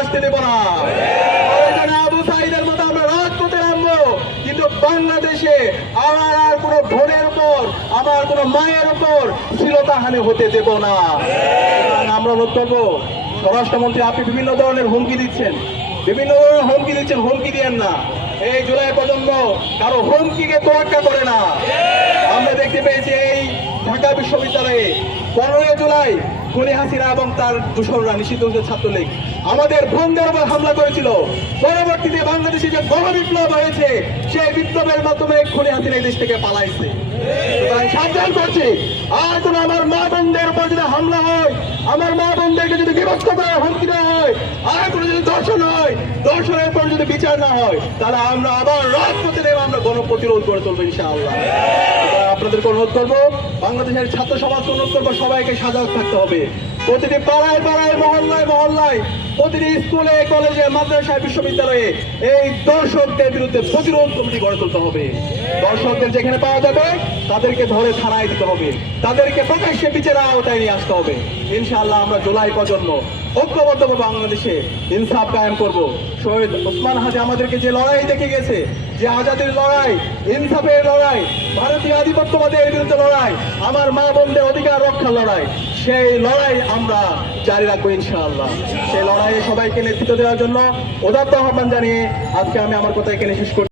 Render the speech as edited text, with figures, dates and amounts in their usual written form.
আসতে দেব না। আবু সাইদের মতো আমরা রাজপথে নামবো, কিন্তু বাংলাদেশে আমার আর কোনো বোনের উপর, আমার কোনো মায়ের উপর শ্লীলতাহানি হতে দেব না। আমরা অনুরোধ করবো, স্বরাষ্ট্রমন্ত্রী আপনি বিভিন্ন ধরনের হুমকি দিচ্ছেন, হুমকি দিয়েন না। এই জুলাই প্রজন্ম কারো হুমকিকে তোয়াক্কা করে না। আমরা দেখতে পেয়েছি এই ঢাকা বিশ্ববিদ্যালয়ে 15 জুলাই খুনি হাসিনা এবং তার দূষণরা নিষিদ্ধ ছাত্রলীগ আমাদের বোনদের উপর হামলা করেছিল। পরবর্তীতে বাংলাদেশে যে গণবিপ্লব হয়েছে, সেই বিপ্লবের মাধ্যমে খুনি হাসিনা এই দেশ থেকে পালাইছে। সাবধান করছি, আর কোন আমার মা বোনদের উপর যদি হামলা হয়, আমার মা বোনদেরকে যদি বিভক্ত করা হুমকি দেওয়া হয়, আর কোনো যদি দর্শন হয়, দর্শনের পর যদি বিচার না হয়, তাহলে আমরা আবার রাজপথে নেমে আমরা গণপ্রতিরোধ করে তুলবো ইনশাআল্লাহ। আপনাদেরকে অনুরোধ করবো, বাংলাদেশের ছাত্র সমাজকে অনুরোধ করবো, সবাইকে সজাগ থাকতে হবে। প্রতিটি পাড়ায় পাড়ায়, মহল্লায় মহল্লায়, প্রতিটি স্কুলে, কলেজে, মাদ্রাসায়, বিশ্ববিদ্যালয়ে এই দর্শকদের বিরুদ্ধে প্রতিরোধ কমিটি গড়ে তুলতে হবে। দর্শকদের যেখানে পাওয়া যাবে তাদেরকে ধরে থানায় দিতে হবে, তাদেরকে প্রকাশ্যে বিচারের আওতায় নিয়ে আসতে হবে। ইনশাআল্লাহ আমরা জুলাই প্রজন্ম ঐক্যবদ্ধভাবে বাংলাদেশে ইনসাফ কায়েম করব। শহীদ ওসমান হাদি আমাদেরকে যে লড়াই দেখে গেছে, যে আজাদির লড়াই, ইনসাফের লড়াই, ভারতীয় আধিপত্যবাদের বিরুদ্ধে লড়াই, আমার মা বোনদের অধিকার রক্ষার লড়াই, সেই লড়াই আমরা জারি রাখবো ইনশাআল্লাহ। সেই লড়াইয়ে সবাইকে নেতৃত্ব দেওয়ার জন্য উদাত্ত আহ্বান জানিয়ে আজকে আমি আমার কথা এখানে শেষ করছি।